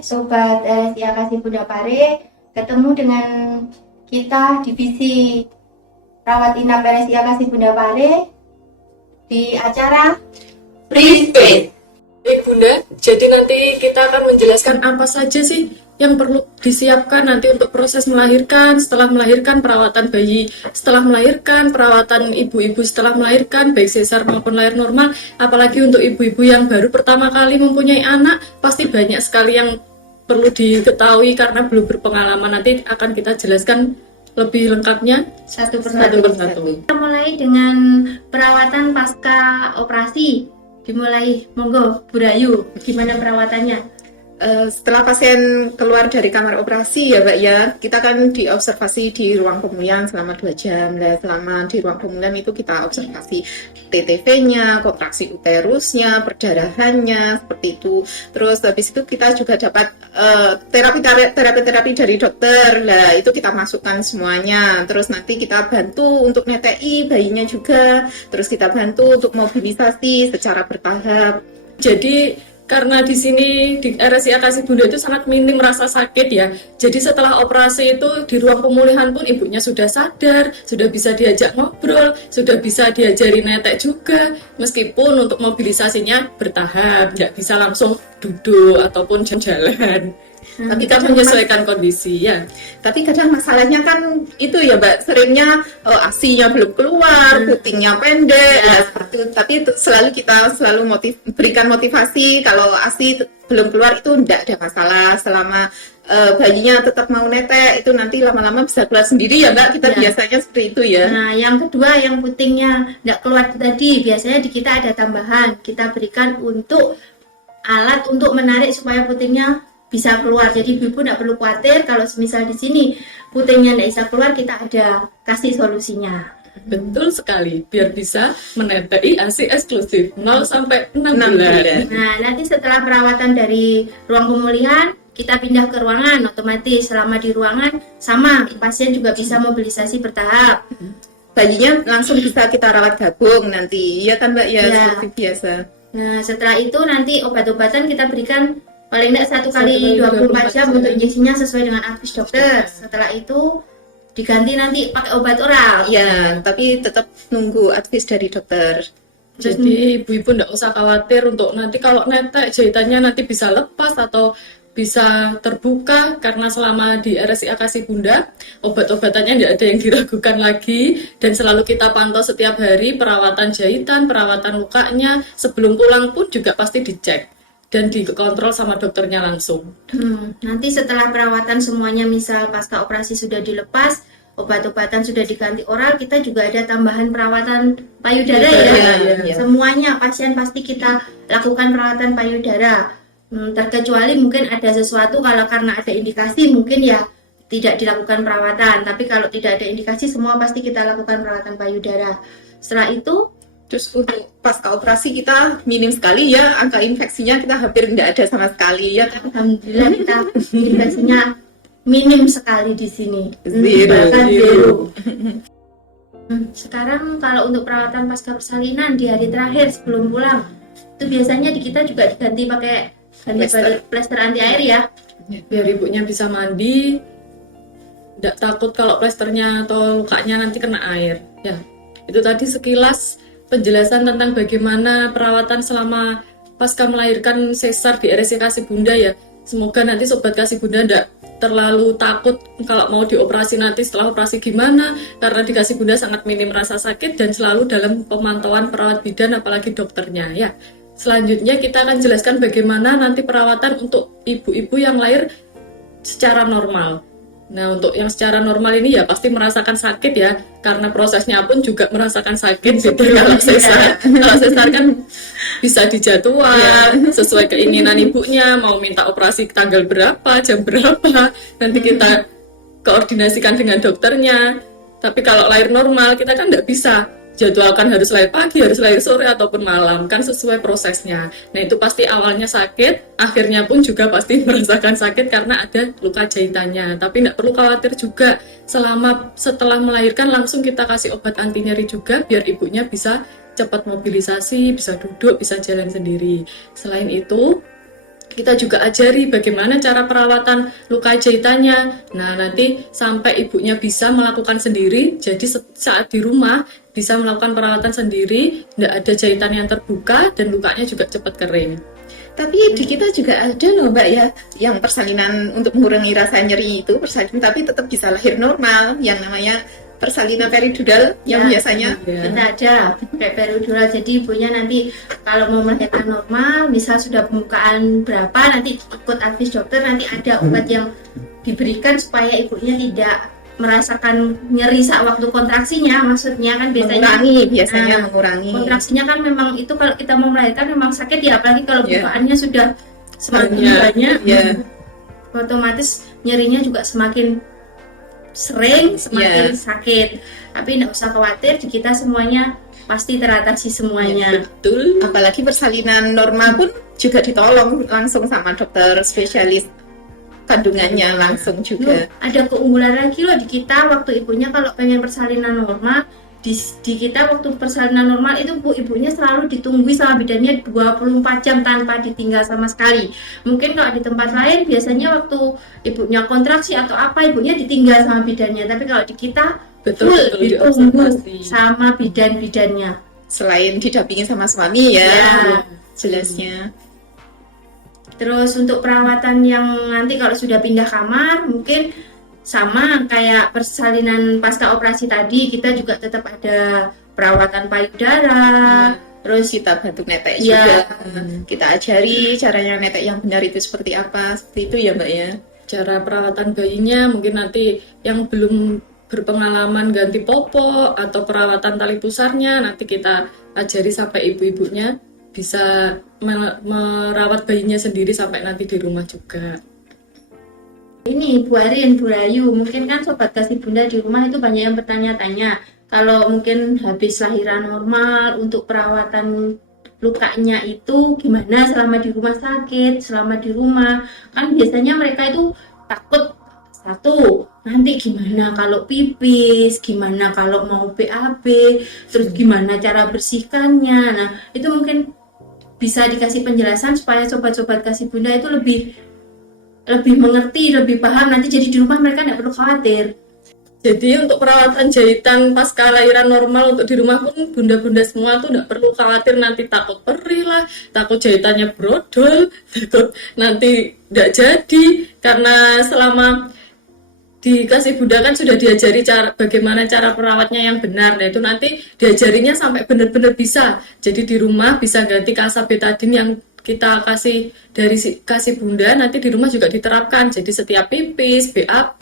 Sobat RSI Akasi Bunda Pare. Ketemu dengan kita divisi Rawat Inap RSI Akasi Bunda Pare di acara Free Space. Bunda, jadi nanti kita akan menjelaskan apa saja sih yang perlu disiapkan nanti untuk proses melahirkan, setelah melahirkan, perawatan bayi setelah melahirkan, perawatan ibu-ibu setelah melahirkan, baik sesar maupun lahir normal. Apalagi untuk ibu-ibu yang baru pertama kali mempunyai anak, pasti banyak sekali yang perlu diketahui karena belum berpengalaman. Nanti akan kita jelaskan lebih lengkapnya satu persatu. Kita mulai dengan perawatan pasca operasi. Dimulai, monggo Bu Rayu, gimana perawatannya? Setelah pasien keluar dari kamar operasi ya Mbak ya, kita kan diobservasi di ruang pemulihan selama 2 jam. Nah, selama di ruang pemulihan itu kita observasi TTV-nya, kontraksi uterusnya, perdarahannya, seperti itu. Terus habis itu kita juga dapat terapi dari dokter. Nah, itu kita masukkan semuanya. Terus nanti kita bantu untuk netei bayinya juga. Terus kita bantu untuk mobilisasi secara bertahap. Jadi karena di sini di RSI Akasi Bunda itu sangat minim rasa sakit ya. Jadi setelah operasi itu di ruang pemulihan pun ibunya sudah sadar, sudah bisa diajak ngobrol, sudah bisa diajari netek juga. Meskipun untuk mobilisasinya bertahap, nggak bisa langsung duduk ataupun jalan. Tapi kita menyesuaikan kondisi ya. Tapi kadang masalahnya kan itu ya Mbak, seringnya ASI-nya belum keluar, putingnya pendek, ya. Tapi kita selalu berikan motivasi kalau ASI belum keluar itu tidak ada masalah selama bayinya tetap mau netek, itu nanti lama-lama bisa keluar sendiri ya Mbak, kita biasanya seperti itu ya. Nah, yang kedua yang putingnya tidak keluar tadi, biasanya di kita ada tambahan, kita berikan untuk alat untuk menarik supaya putingnya bisa keluar. Jadi ibu tidak perlu khawatir kalau semisal di sini putingnya tidak bisa keluar, kita ada kasih solusinya. Betul sekali, biar bisa menetei ASI eksklusif 0 sampai 6 bulan. Nah, nanti setelah perawatan dari ruang pemulihan, kita pindah ke ruangan, otomatis selama di ruangan sama, pasien juga bisa mobilisasi bertahap. Bayinya langsung bisa kita rawat gabung nanti, iya kan Mbak ya, seperti biasa. Nah, setelah itu nanti obat-obatan kita berikan paling tidak 1 kali 24 jam untuk injeksinya sesuai dengan advis dokter. Setelah itu diganti nanti pakai obat oral. Ya, tapi tetap nunggu advis dari dokter. Jadi ibu-ibu tidak usah khawatir untuk nanti kalau netek jahitannya nanti bisa lepas atau bisa terbuka, karena selama di RSI Akasi Bunda obat-obatannya tidak ada yang diragukan lagi, dan selalu kita pantau setiap hari perawatan jahitan, perawatan lukanya. Sebelum pulang pun juga pasti dicek dan dikontrol sama dokternya langsung. Nanti setelah perawatan semuanya, misal pasca operasi sudah dilepas, obat-obatan sudah diganti oral, kita juga ada tambahan perawatan payudara ya. Semuanya pasien pasti kita lakukan perawatan payudara. Terkecuali mungkin ada sesuatu, kalau karena ada indikasi mungkin ya tidak dilakukan perawatan. Tapi kalau tidak ada indikasi, semua pasti kita lakukan perawatan payudara. Setelah itu, terus untuk pasca operasi kita minim sekali ya, angka infeksinya kita hampir tidak ada sama sekali ya. Alhamdulillah kita infeksinya minim sekali di sini. Zero. Sekarang kalau untuk perawatan pasca persalinan di hari terakhir sebelum pulang, itu biasanya di kita juga diganti pakai plester anti air ya. Biar ibunya bisa mandi, tidak takut kalau plesternya atau lukanya nanti kena air. Ya, itu tadi sekilas penjelasan tentang bagaimana perawatan selama pasca melahirkan sesar di RSI Kasih Bunda ya. Semoga nanti Sobat Kasih Bunda tidak terlalu takut kalau mau dioperasi nanti setelah operasi gimana, karena di Kasih Bunda sangat minim rasa sakit dan selalu dalam pemantauan perawat bidan apalagi dokternya ya. Selanjutnya kita akan jelaskan bagaimana nanti perawatan untuk ibu-ibu yang lahir secara normal. Nah, untuk yang secara normal ini ya pasti merasakan sakit ya, karena prosesnya pun juga merasakan sakit. Beda kalau sesar. Kalau sesar kan bisa dijadwal sesuai keinginan ibunya, mau minta operasi tanggal berapa, jam berapa, nanti kita koordinasikan dengan dokternya. Tapi kalau lahir normal kita kan nggak bisa jadwalkan harus lahir pagi, harus lahir sore ataupun malam, kan sesuai prosesnya. Nah, itu pasti awalnya sakit, akhirnya pun juga pasti merasakan sakit karena ada luka jahitannya. Tapi tidak perlu khawatir juga, setelah melahirkan langsung kita kasih obat anti nyeri juga biar ibunya bisa cepat mobilisasi, bisa duduk, bisa jalan sendiri. Selain itu, kita juga ajari bagaimana cara perawatan luka jahitannya. Nah, nanti sampai ibunya bisa melakukan sendiri, jadi saat di rumah bisa melakukan perawatan sendiri, tidak ada jahitan yang terbuka dan lukanya juga cepat kering. Tapi di kita juga ada loh Mbak ya, yang persalinan untuk mengurangi rasa nyeri itu persalinan, tapi tetap bisa lahir normal, yang namanya persalinan peridural yang biasanya kita ada kayak peridural. Jadi ibunya nanti kalau mau melahirkan normal, misal sudah pembukaan berapa, nanti ikut advis dokter, nanti ada obat yang diberikan supaya ibunya tidak merasakan nyeri saat waktu kontraksinya. Maksudnya kan biasanya mengurangi kontraksinya kan memang itu kalau kita mau melahirkan memang sakit ya, apalagi kalau bukaannya sudah semakin banyak, otomatis nyerinya juga semakin sering, semakin sakit. Tapi tidak usah khawatir, di kita semuanya pasti teratasi semuanya. Betul. Apalagi persalinan normal pun juga ditolong langsung sama dokter spesialis kandungannya langsung juga. Ada keunggulan lagi loh di kita waktu ibunya kalau pengen persalinan normal, di kita waktu persalinan normal itu ibunya selalu ditunggui sama bidannya 24 jam tanpa ditinggal sama sekali. Mungkin kalau di tempat lain biasanya waktu ibunya kontraksi atau apa ibunya ditinggal sama bidannya, tapi kalau di kita betul ditunggu sama bidan-bidannya. Selain didampingi sama suami ya. Jelasnya. Terus untuk perawatan yang nanti kalau sudah pindah kamar mungkin sama kayak persalinan pasca operasi tadi, kita juga tetap ada perawatan payudara, terus kita bantu netek juga. Kita ajari caranya netek yang benar itu seperti apa, seperti itu ya Mbak ya. Cara perawatan bayinya mungkin nanti yang belum berpengalaman ganti popok atau perawatan tali pusarnya nanti kita ajari sampai ibu-ibunya bisa merawat bayinya sendiri sampai nanti di rumah juga. Ini Bu Arin, Bu Rayu, mungkin kan Sobat Kasih Bunda di rumah itu banyak yang bertanya-tanya, kalau mungkin habis lahiran normal untuk perawatan lukanya itu gimana selama di rumah sakit, selama di rumah. Kan biasanya mereka itu takut, satu, nanti gimana kalau pipis, gimana kalau mau BAB, terus gimana cara bersihkannya. Nah, itu mungkin bisa dikasih penjelasan supaya sobat-sobat Kasih Bunda itu lebih mengerti, lebih paham, nanti jadi di rumah mereka tidak perlu khawatir. Jadi untuk perawatan jahitan pasca lahiran normal untuk di rumah pun bunda-bunda semua tuh tidak perlu khawatir nanti takut perih lah, takut jahitannya brodol, takut nanti tidak jadi, karena selama di Kasih Bunda kan sudah diajari bagaimana cara perawatnya yang benar. Nah itu nanti diajarinya sampai benar-benar bisa. Jadi di rumah bisa ganti kasa betadin yang kita kasih dari Kasih Bunda, nanti di rumah juga diterapkan. Jadi setiap pipis, BAB,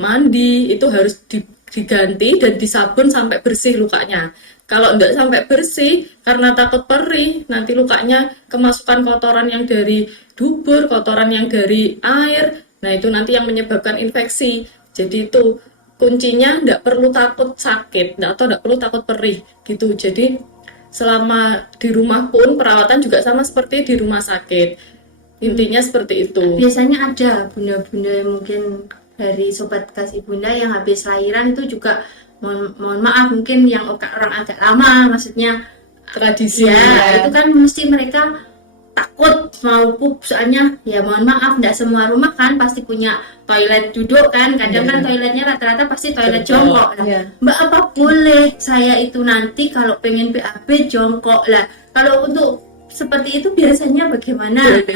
mandi itu harus diganti dan disabun sampai bersih lukanya. Kalau enggak sampai bersih karena takut perih, nanti lukanya kemasukan kotoran yang dari dubur, kotoran yang dari air. Nah itu nanti yang menyebabkan infeksi. Jadi itu kuncinya enggak perlu takut sakit atau enggak perlu takut perih gitu. Jadi selama di rumah pun perawatan juga sama seperti di rumah sakit. Intinya seperti itu. Biasanya ada bunda-bunda mungkin dari Sobat Kasih Bunda yang habis lahiran itu juga mohon maaf mungkin yang orang agak lama, maksudnya tradisi ya, itu kan mesti mereka takut mau pup, soalnya ya mohon maaf tidak semua rumah kan pasti punya toilet duduk kan, kadang kan toiletnya rata-rata pasti toilet jongkok lah. Mbak apa boleh saya itu nanti kalau pengen BAB jongkok lah, kalau untuk seperti itu biasanya bagaimana?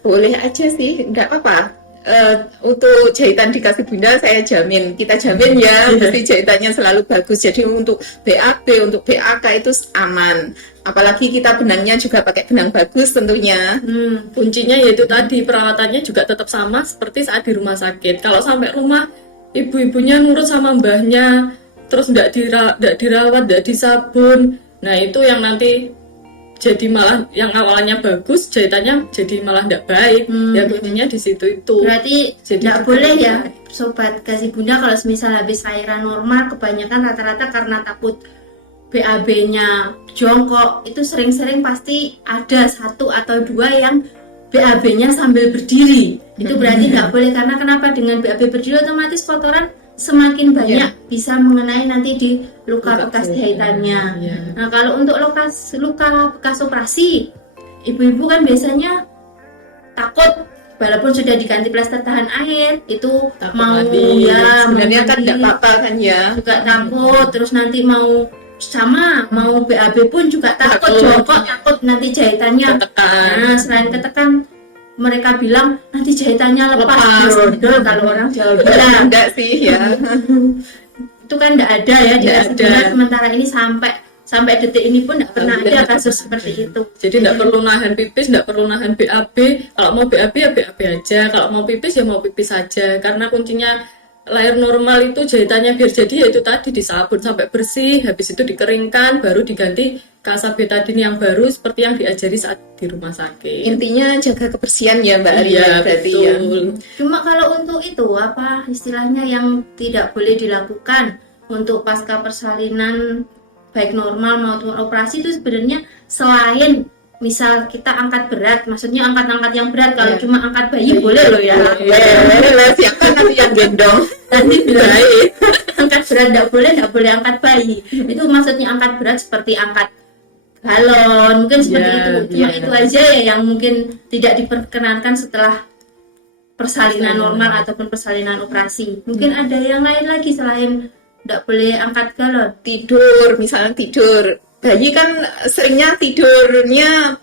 Boleh aja sih, nggak apa-apa. Untuk jahitan di Kasih Bunda saya jamin, kita jamin ya, mesti jahitannya selalu bagus. Jadi untuk BAB, untuk BAK itu aman. Apalagi kita benangnya juga pakai benang bagus tentunya. Kuncinya yaitu tadi perawatannya juga tetap sama seperti saat di rumah sakit. Kalau sampai rumah ibu-ibunya nurut sama mbahnya, terus nggak dirawat, nggak disabun, nah itu yang nanti jadi malah yang awalnya bagus jahitannya jadi malah tidak baik. Ya kuncinya di situ itu. Berarti tidak boleh ya Sobat Kasih Bunda kalau misal habis lahiran normal kebanyakan rata-rata karena takut BAB-nya jongkok, itu sering-sering pasti ada satu atau dua yang BAB-nya sambil berdiri. Itu berarti tidak boleh, karena kenapa? Dengan BAB berdiri otomatis kotoran semakin banyak bisa mengenai nanti di luka bekas jahitannya. Nah kalau untuk luka bekas operasi, ibu-ibu kan biasanya takut walaupun sudah diganti plester tahan air itu Takut mau mati. ya Sebenarnya mau kan mati, nggak apa-apa kan ya. juga takut, terus nanti mau BAB pun juga takut, Takut. jongkok takut nanti jahitannya. Ketekan. Nah, selain ketekan mereka bilang nanti jahitannya lepas. Lepas. Betul, kalau orang Jawa bilang. Enggak sih ya. Itu kan enggak ada ya di Nggak Asadina, ada. sementara ini sampai detik ini pun enggak pernah Alhamdulillah. ada kasus seperti itu. Jadi nggak perlu nahan pipis, nggak perlu nahan BAB. Kalau mau BAB ya BAB aja. Kalau mau pipis ya mau pipis aja. Karena kuncinya lahir normal itu jahitannya biar jadi ya itu tadi disabun sampai bersih. Habis itu dikeringkan, baru diganti Kasa betadine yang baru seperti yang diajari saat di rumah sakit. Intinya jaga kebersihan ya Mbak Arya Iya, berarti ya. betul. Cuma kalau untuk itu apa istilahnya yang tidak boleh dilakukan untuk pasca persalinan baik normal maupun operasi itu sebenarnya selain misal kita angkat berat, maksudnya angkat-angkat yang berat, kalau Iya. cuma angkat bayi boleh loh ya. Siapa nanti yang gendong? Nanti bilang angkat berat nggak boleh angkat bayi. Itu maksudnya angkat berat seperti angkat galon, mungkin seperti Iya, itu. Cuma iya. itu aja ya yang mungkin tidak diperkenankan setelah persalinan normal ataupun persalinan operasi. Mungkin ada yang lain lagi selain nggak boleh angkat galon. Tidur, misalnya tidur. Bayi kan seringnya tidurnya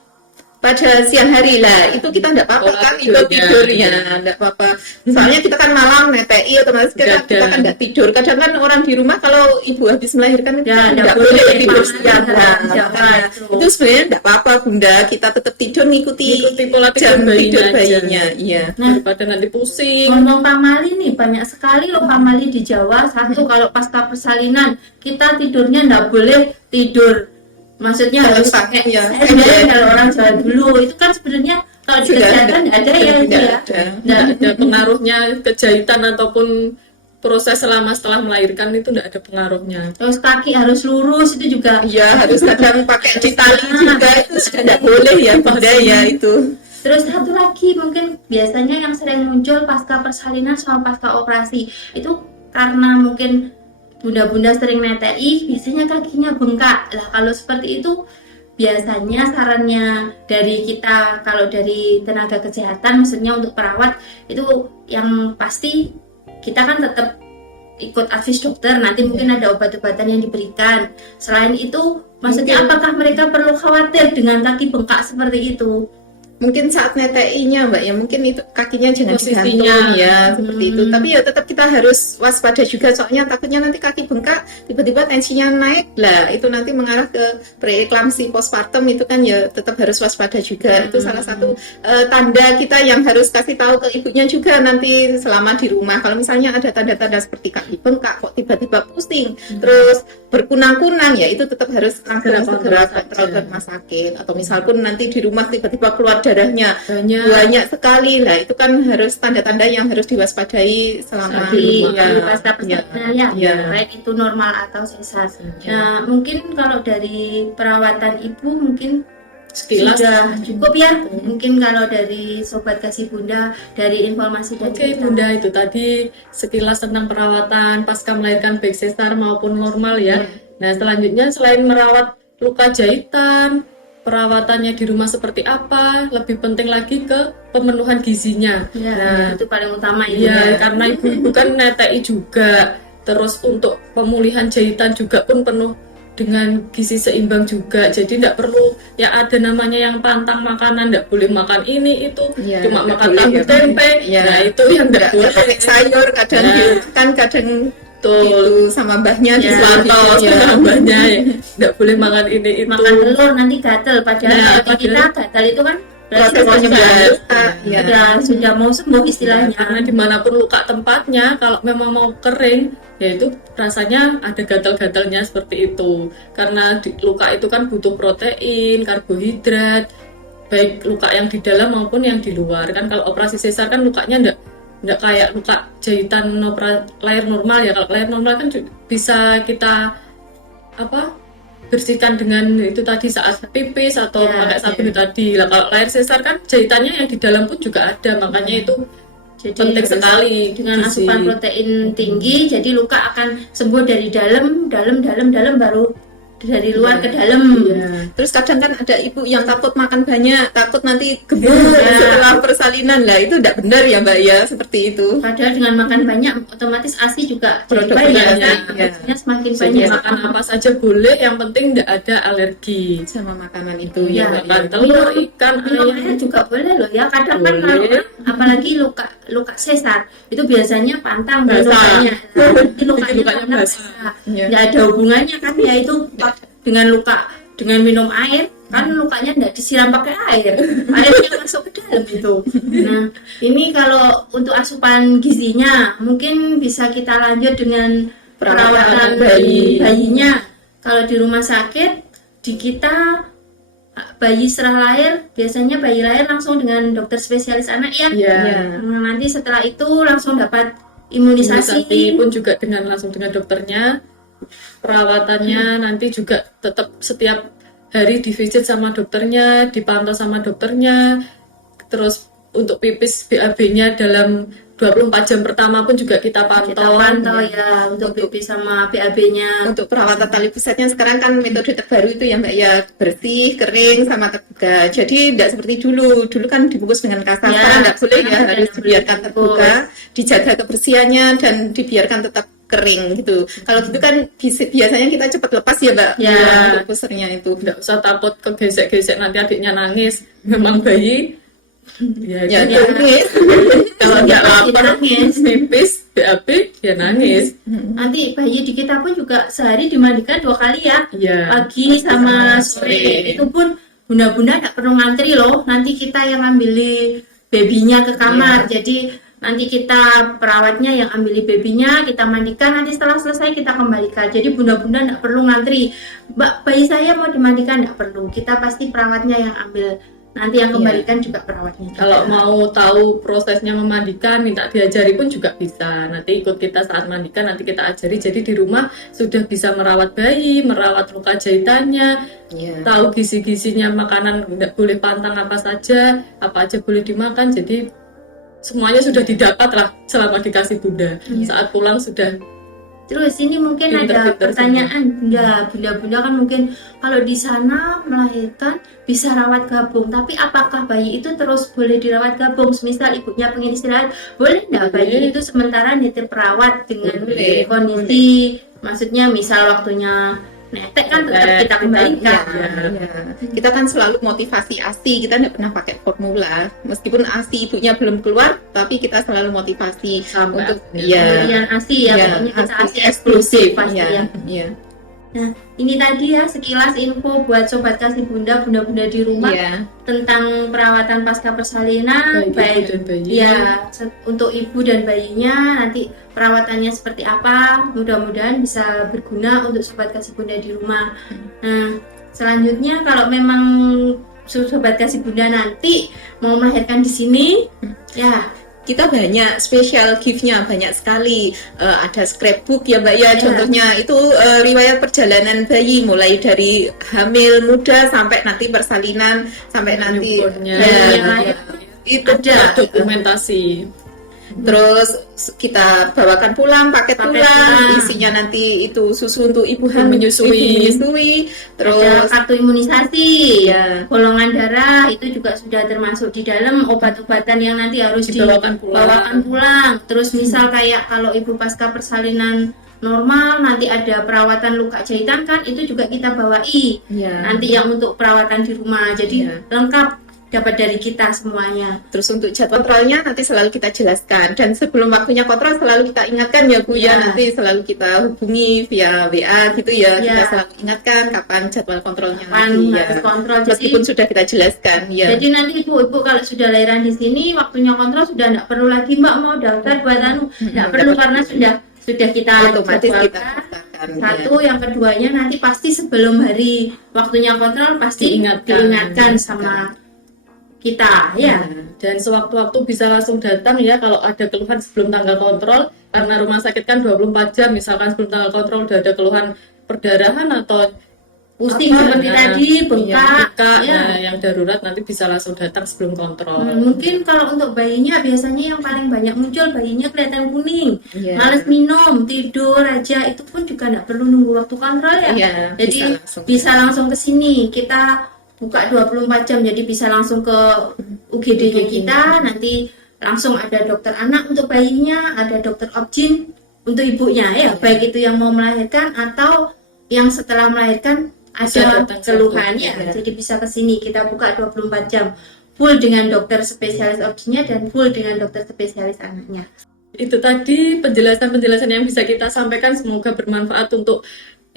pada siang hari lah, itu kita enggak apa-apa Pola kan, itu tidurnya. tidurnya enggak apa-apa. Soalnya kita kan malam NTI otomatis kita Begadang. kan enggak tidur. Kadang kan orang di rumah kalau ibu habis melahirkan itu Ya, kan nggak enggak boleh, boleh tidur Pak. siang. Ya, Nah, ya, makanya itu. itu sebenarnya enggak apa-apa Bunda, kita tetap tidur ngikuti Pola tidur jam bayinya tidur aja. bayinya. Iya. Nah, Daripada nanti pusing. ngomong pamali nih, banyak sekali loh pamali di Jawa. Satu, kalau pasca persalinan kita tidurnya nggak boleh tidur, maksudnya Kalau harus pakai, pakai ya. sender. Kalau orang Jawa dulu itu kan sebenarnya kalau di Sudah kesehatan nggak ada ya itu Tidak ya. ada. Nggak Nggak ada pengaruhnya ke jahitan ataupun proses selama setelah melahirkan itu tidak ada pengaruhnya. Terus kaki harus lurus itu juga. Iya, harus kadang pakai di tali juga itu sudah enggak boleh ya Bunda ya itu. Terus satu lagi mungkin biasanya yang sering muncul pasca persalinan sama pasca operasi itu karena mungkin bunda-bunda sering NTI, biasanya kakinya bengkak. Lah kalau seperti itu biasanya sarannya dari kita, kalau dari tenaga kesehatan maksudnya untuk perawat itu yang pasti kita kan tetap ikut advis dokter, nanti mungkin ada obat-obatan yang diberikan. Selain itu maksudnya apakah mereka perlu khawatir dengan kaki bengkak seperti itu? Mungkin saat NTI-nya Mbak ya, mungkin itu kakinya jangan Posisinya. digantung ya seperti itu. Tapi ya tetap kita harus waspada juga, soalnya takutnya nanti kaki bengkak tiba-tiba tensinya naik lah, itu nanti mengarah ke preeklamsi postpartum, itu kan ya tetap harus waspada juga. Itu salah satu tanda kita yang harus kasih tahu ke ibunya juga nanti selama di rumah. Kalau misalnya ada tanda-tanda seperti kaki bengkak kok tiba-tiba pusing, terus berkunang-kunang, ya itu tetap harus langsung segera kontrol ke rumah sakit. Atau misal pun nanti di rumah tiba-tiba keluar darahnya banyak sekali lah, itu kan harus tanda-tanda yang harus diwaspadai selama Di ya, pasca persalinan ya, ya. baik itu normal atau sesar. Nah, mungkin kalau dari perawatan ibu mungkin Sekilas. sudah cukup ya. Mungkin kalau dari sobat kasih bunda, dari informasi dari Oke kita. Bunda, itu tadi sekilas tentang perawatan pasca melahirkan baik sesar maupun normal ya. Nah selanjutnya selain merawat luka jahitan, perawatannya di rumah seperti apa, lebih penting lagi ke pemenuhan gizinya. Ya, Nah, itu paling utama itu. iya, karena ibu kan NTI juga, terus untuk pemulihan jahitan juga pun penuh dengan gizi seimbang juga. Jadi tidak perlu ya ada namanya yang pantang makanan, tidak boleh makan ini itu, Iya, cuma nggak makan boleh tahu ya. tempe. Iya. Nah itu yang tidak boleh. pakai sayur, kadang Nah. kan kadang Betul. itu sama mbahnya Ya, Suwanto ya. tambahnya ya, tidak boleh makan ini itu. Makan telur nanti gatel, padahal Nah, kalau kita gatel itu kan berarti Proses penyembuhan. sudah, sudah mau sembuh istilahnya. Karena dimanapun luka tempatnya, kalau memang mau kering, yaitu rasanya ada gatal-gatalnya seperti itu. Karena luka itu kan butuh protein, karbohidrat, baik luka yang di dalam maupun yang di luar. Kan kalau operasi sesar kan lukanya enggak kayak luka jahitan lahir normal ya. Kalau lahir normal kan bisa kita bersihkan dengan itu tadi saat pipis atau Ya, pakai sabun itu tadi. Lah kalau lahir sesar kan jahitannya yang di dalam pun juga ada, makanya itu Jadi penting sekali dengan gizi. asupan protein tinggi, jadi luka akan sembuh dari dalam baru dari luar ke dalam. Terus kadang kan ada ibu yang takut makan banyak, takut nanti gebur setelah persalinan lah, itu tidak benar ya Mbak ya, seperti itu. Padahal dengan makan banyak otomatis ASI juga jadi Produk banyak banyak, kan? ya. Semakin Jadi banyak. makan apa saja boleh, yang penting tidak ada alergi. Sama makanan itu Ya, ya Mbak Makan ya. telur, ikan, Minum ayam. air juga boleh loh ya. Kadang kan Boleh. kalau apalagi luka sesar itu biasanya pantang Basah. lukanya. Nanti Lukanya pantang basah. Iya. Nggak ada hubungannya kan ya itu dengan luka dengan minum air kan lukanya nggak disiram pakai air, airnya masuk ke dalam itu. Nah ini kalau untuk asupan gizinya mungkin bisa kita lanjut dengan perawatan bayinya. Kalau di rumah sakit di kita bayi setelah lahir biasanya bayi lahir langsung dengan dokter spesialis anak ya. Ya. Nah, nanti setelah itu langsung dapat imunisasi. Imunisasi pun juga langsung dengan dokternya. Perawatannya nanti juga tetap setiap hari di visit sama dokternya, dipantau sama dokternya. Terus untuk pipis BAB-nya dalam 24 jam pertama pun juga kita pantau. Ya untuk pipis sama BAB-nya. Untuk perawatan tali pusatnya sekarang kan metode terbaru itu ya Mbak ya, bersih, kering, sama terbuka. Jadi tidak seperti dulu. Dulu kan dibungkus dengan kasar, Ya, sekarang tidak boleh ya, sekarang harus tidak dibiarkan boleh terbuka, dijaga kebersihannya dan dibiarkan tetap kering gitu. Kalau gitu kan biasanya kita cepat lepas ya Mbak, Ya. untuk pusernya itu. Nggak usah takut kegesek-gesek nanti adiknya nangis. Memang bayi ya, Ya, dia nangis. kalau nggak lapar nangis. pipis BAB ya nangis. Nanti bayi di kita pun juga sehari dimandikan 2 kali ya. Iya. Pagi sama Sama sore. sore. Itu pun bunda-bunda nggak perlu ngantri loh. Nanti kita yang ambil babynya ke kamar. Jadi nanti kita perawatnya yang ambil babynya, kita mandikan, nanti setelah selesai kita kembalikan. Jadi bunda-bunda nggak perlu ngantri. Mbak, bayi saya mau dimandikan, nggak perlu. Kita pasti perawatnya yang ambil. Nanti yang kembalikan juga perawatnya. Kalau mau tahu prosesnya memandikan, minta diajari pun juga bisa. Nanti ikut kita saat mandikan, nanti kita ajari. Jadi di rumah sudah bisa merawat bayi, merawat luka jahitannya, Ya. tahu gizi-gizinya, makanan nggak boleh pantang apa saja, apa aja boleh dimakan. Jadi semuanya sudah didapat lah selama dikasih bunda. Saat pulang sudah. Terus ini mungkin ada Pinter-pinter pertanyaan bunda-bunda kan mungkin kalau di sana melahirkan bisa rawat gabung, tapi apakah bayi itu terus boleh dirawat gabung? Misal ibunya pengen istirahat, boleh nggak Boleh. bayi itu sementara nitip perawat dengan Boleh. kondisi, maksudnya misal waktunya netek kan tetap Netek, kita kembalikan. Ya. Kita kan selalu motivasi ASI, kita tidak pernah pakai formula. Meskipun ASI ibunya belum keluar, tapi kita selalu motivasi Sampai untuk akhirnya. Kemudian ASI ya, Ya, pokoknya kita ASI ASI eksklusif pasti ya. ya. Ya. Nah, ini tadi ya sekilas info buat sobat kasih bunda-bunda di rumah Ya. tentang perawatan pasca persalinan, Baik ibu dan bayi. ya untuk ibu dan bayinya nanti perawatannya seperti apa. Mudah-mudahan bisa berguna untuk sobat kasih bunda di rumah. Nah, selanjutnya kalau memang sobat kasih bunda nanti mau melahirkan di sini, ya Kita banyak special gift-nya, banyak sekali. Ada scrapbook ya Mbak ya, contohnya itu riwayat perjalanan bayi mulai dari hamil muda sampai nanti persalinan sampai nanti Newborn-nya. Ya. itu Ada. Dokumentasi. Terus kita bawakan pulang paket Paket pulang, pulang. isinya nanti itu susu untuk ibu hamil, Menyusui. ibu menyusui. ada Terus kartu imunisasi, ya, golongan darah itu juga sudah termasuk di dalam obat-obatan yang nanti harus Dibawakan pulang. dibawakan pulang. Terus misal kayak kalau ibu pasca persalinan normal nanti ada perawatan luka jahitan kan itu juga kita bawai. ya. Nanti yang untuk perawatan di rumah. Jadi Ya. lengkap dapat dari kita semuanya. Terus untuk jadwal kontrolnya nanti selalu kita jelaskan, dan sebelum waktunya kontrol selalu kita ingatkan ya Bu ya, Ya. nanti selalu kita hubungi via WA gitu ya, Ya. kita selalu ingatkan kapan jadwal kontrolnya Kapan nanti ya. harus kontrol. Meskipun sudah kita jelaskan ya. Jadi nanti ibu-ibu kalau sudah lahiran di sini waktunya kontrol sudah tidak perlu lagi Mbak mau daftar buat tidak perlu karena sudah kita Otomatis kita jadwalkan. katakan Satu, yang keduanya nanti pasti sebelum hari waktunya kontrol pasti diingatkan sama kita ya. Dan sewaktu-waktu bisa langsung datang ya kalau ada keluhan sebelum tanggal kontrol, karena rumah sakit kan 24 jam, misalkan sebelum tanggal kontrol udah ada keluhan perdarahan atau pusing seperti tadi, bengkak, ya. Nah, yang darurat nanti bisa langsung datang sebelum kontrol. Mungkin kalau untuk bayinya biasanya yang paling banyak muncul bayinya kelihatan kuning, Iya. males minum, tidur aja, itu pun juga nggak perlu nunggu waktu kontrol ya. Iya, Jadi bisa langsung ke sini, kita buka 24 jam, jadi bisa langsung ke UGD-nya kita, nanti langsung ada dokter anak untuk bayinya, ada dokter obgyn untuk ibunya ya, baik itu yang mau melahirkan atau yang setelah melahirkan ada keluhan ya. Jadi bisa ke sini, kita buka 24 jam full dengan dokter spesialis obgynnya dan full dengan dokter spesialis anaknya. Itu tadi penjelasan-penjelasan yang bisa kita sampaikan, semoga bermanfaat untuk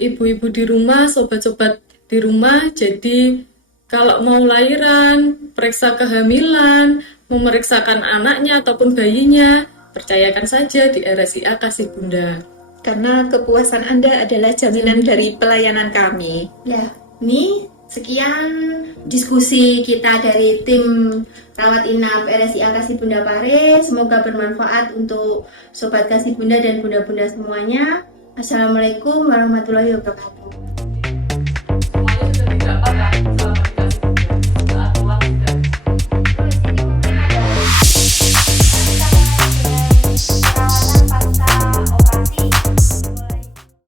ibu-ibu di rumah, sobat-sobat di rumah. Jadi kalau mau lahiran, periksa kehamilan, memeriksakan anaknya ataupun bayinya, percayakan saja di RSIA Kasih Bunda. Karena kepuasan Anda adalah jaminan dari pelayanan kami. Ya, ini sekian diskusi kita dari tim rawat inap RSIA Kasih Bunda Pare. Semoga bermanfaat untuk sobat Kasih Bunda dan bunda-bunda semuanya. Assalamualaikum warahmatullahi wabarakatuh. Semuanya sudah didapat ya.